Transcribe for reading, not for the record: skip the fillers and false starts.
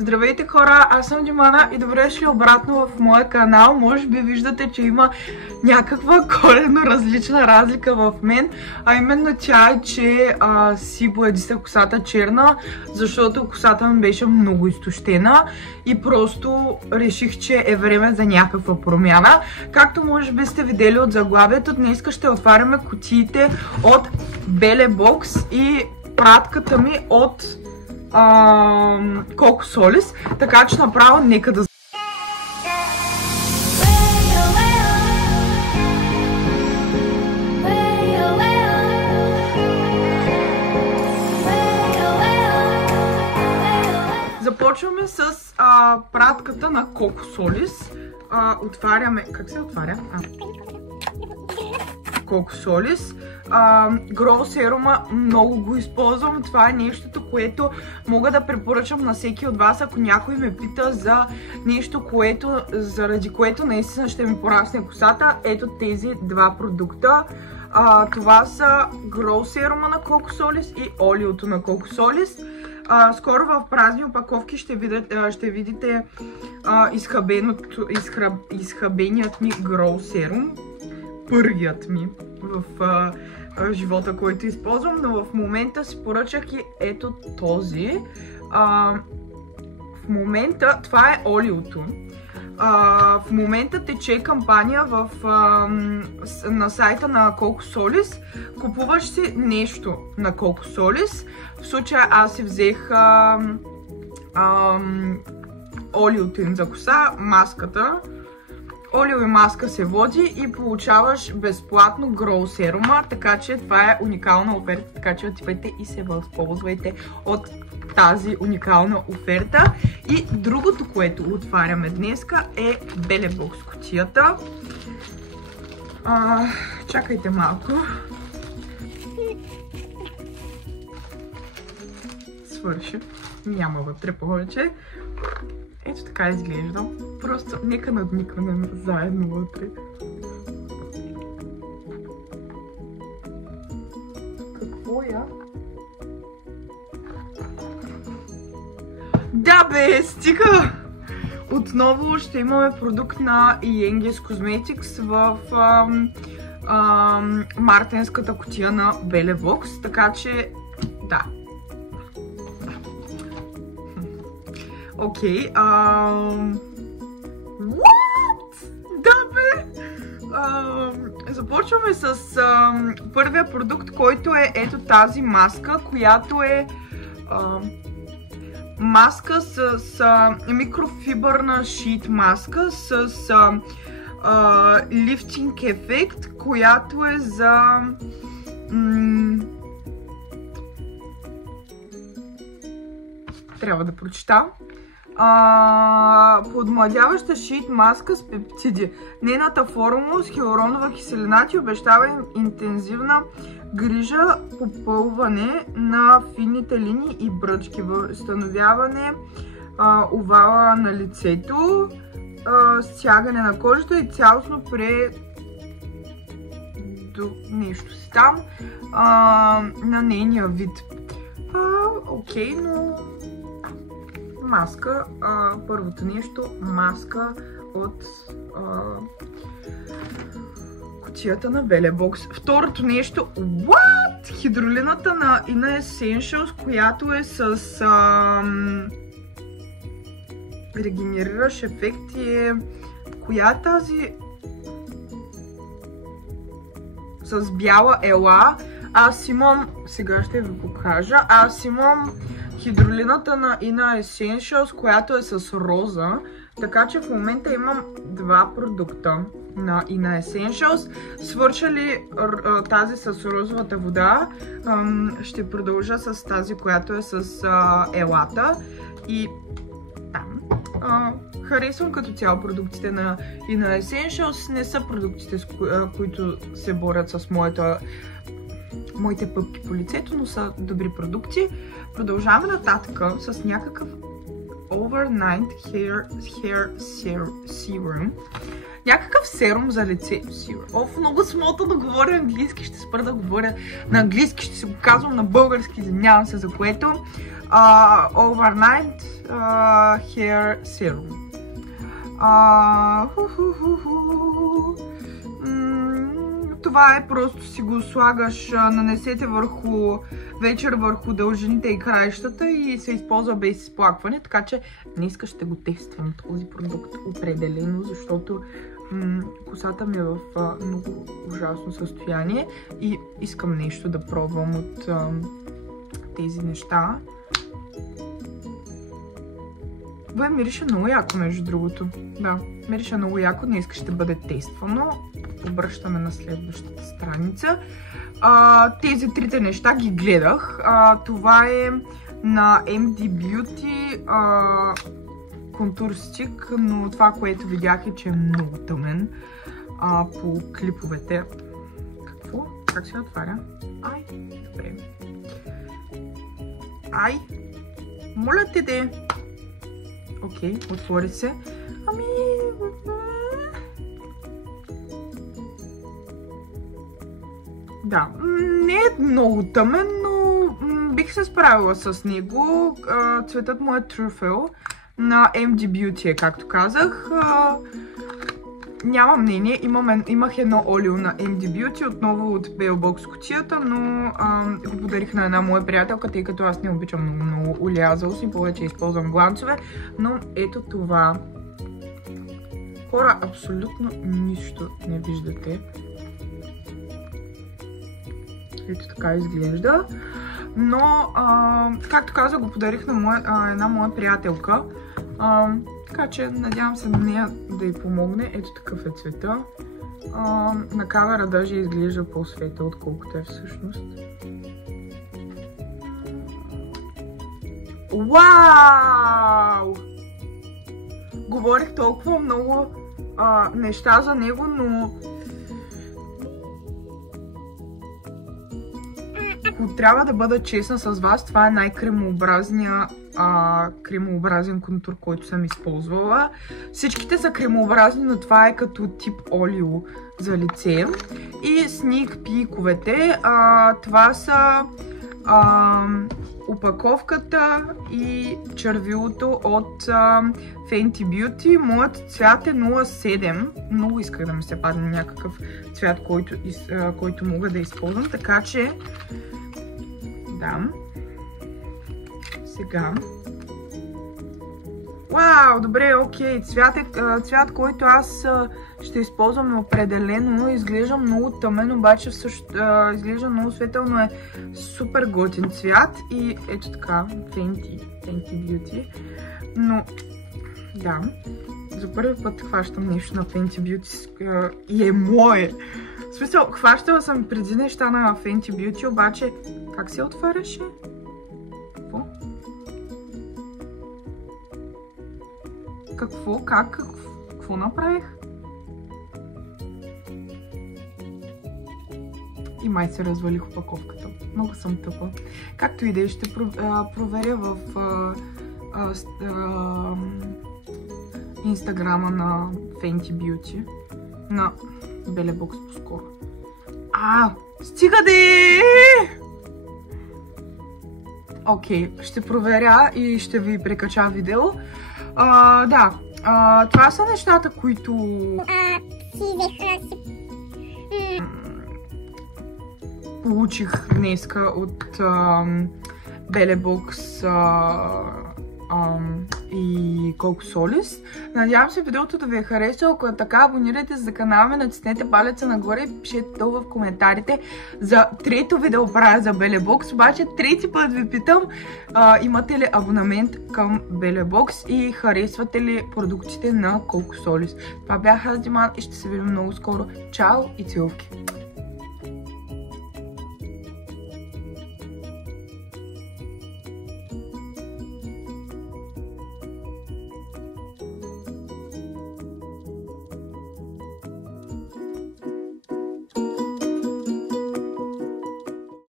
Здравейте хора, аз съм Димана и добре дошли обратно в моя канал. Може би виждате, че има някаква коренно различна разлика в мен, а именно тя е, че си боядиса косата черна, защото косата ми беше много изтощена и просто реших, че е време за някаква промяна. Както може би сте видели от заглавието, днес ще отваряме кутиите от Belebox и пратката ми от Coco Solis, така че направо нека да... Започваме с пратката на Coco Solis. Отваряме... Как се отваря? Coco Solis. Grow серума много го използвам. Това е нещото, което мога да препоръчам на всеки от вас, ако някой ме пита за нещо, заради което наистина ще ми порасне косата. Ето тези два продукта. Това са Grow серума на Coco Solis и олиото на Coco Solis. Скоро в празни опаковки ще видите изхабеният ми Grow серум. Първият ми в живота, който използвам, но в момента си поръчах и ето този. В момента, това е олиото. В момента тече кампания на сайта на Coco Solis. Купуваш си нещо на Coco Solis. В случая аз си взех олиото им за коса, маската. Олио и маска се води и получаваш безплатно Grow серума, така че това е уникална оферта, така че отивайте и се възползвайте от тази уникална оферта. И другото, което отваряме днеска е Belebox кутията. Чакайте малко. Свърши. Няма вътре повече. Ето така изглежда. Просто нека надникваме заедно вътре. Какво я? Да бе, стига! Отново ще имаме продукт на Yenges Cosmetics в мартенската кутия на Belebox, така че да. Окей, What? Да бе! Започваме с първия продукт, който е ето тази маска, която е маска с микрофибърна шит маска с лифтинг ефект, която е за трябва да прочета. Подмладяваща шит маска с пептиди. Нейната формула с хиалуронова киселина ти обещава интензивна грижа, попълване на финните линии и бръчки, възстановяване овала на лицето, стягане на кожата и цялостно нещо си там на нейния вид. Окей, но маска, първото нещо, маска от кутията на Belebox. Второто нещо, what? Хидролината на Inner Essentials, която е с регенериращ ефект и е... Коя е тази? С бяла ела. Аз имам, сега ще ви покажа, аз имам хидролината на Inner Essentials, която е с роза, така че в момента имам два продукта на Inner Essentials. Свършили тази с розовата вода, ще продължа с тази, която е с елата и там. Харесвам като цяло продуктите на Inner Essentials, не са продуктите, с които се борят с моите пъпки по лицето, но са добри продукти. Продължаваме нататък с някакъв Overnight Hair Serum. Някакъв серум за лице. Много смота да говоря английски, ще спра да говоря на английски, ще си го казвам на български, извинявам се за което. Overnight Hair Serum. Това е, просто си го слагаш, нанесете вечер върху дължините и краищата и се използва без изплакване, така че днеска ще го тествам този продукт определено, защото косата ми е в много ужасно състояние и искам нещо да пробвам от тези неща. Мирише много яко, между другото. Да, мирише много яко, днес ще бъде тествано. Обръщаме на следващата страница. Тези трите неща ги гледах. Това е на MD Beauty контур стик, но това, което видях е, че е много тъмен по клиповете. Какво? Как се отваря? Ай, добре. Ай! Моля те де! Окей, отвори се. Да, не е много тъмен, но бих се справила с него. Цветът му е Truffle на MD Beauty, както казах. Няма мнение, имах едно олио на MD Beauty, отново от Bellbox кутията, но го подарих на една моя приятелка, тъй като аз не обичам много олия за устни, повече използвам гланцове, но ето това. Хора, абсолютно нищо не виждате. Ето така изглежда. Но, както казах, го подарих на една моя приятелка. Така че надявам се на нея да й помогне. Ето такъв е цвета. На камера даже изглежда по-светъл, отколкото е всъщност. Вау! Говорих толкова много неща за него, но ако трябва да бъда честна с вас, това е най-кремообразен контур, който съм използвала. Всичките са кремообразни, но това е като тип олио за лице. И сник пиковете. Това са опаковката и червилото от Fenty Beauty. Моят цвят е 07. Много исках да ми се падне някакъв цвят, който мога да използвам. Така че да. Сега. Вау, добре, окей. Цвят, който аз ще използвам определено. Изглежда много тъмен, обаче също изглежда много светъл, но е супер готин цвят. И ето така, Fenty Beauty. Но, да, за първи път хващам нещо на Fenty Beauty и е мое. В смисъл, хващала съм преди неща на Fenty Beauty, обаче как се отваряше? Какво? Какво направих? И май се развалих опаковката. Много съм тъпа. Както и да е, ще проверя в инстаграма на Fenty Beauty. На Bellbox по-скоро. Стига де! Окей, ще проверя и ще ви прекача видео. Да, това са нещата, които получих днеска от Bellbox и Cocosolis. Надявам се видеото да ви е харесало. Ако е така, абонирайте се за канала ми, натиснете палеца нагоре и пишете долу в коментарите. За трето видео правя за Bellbox, обаче трети път ви питам, имате ли абонамент към Bellbox и харесвате ли продуктите на Cocosolis. Това бях аз, Диман, и ще се видим много скоро. Чао и целувки!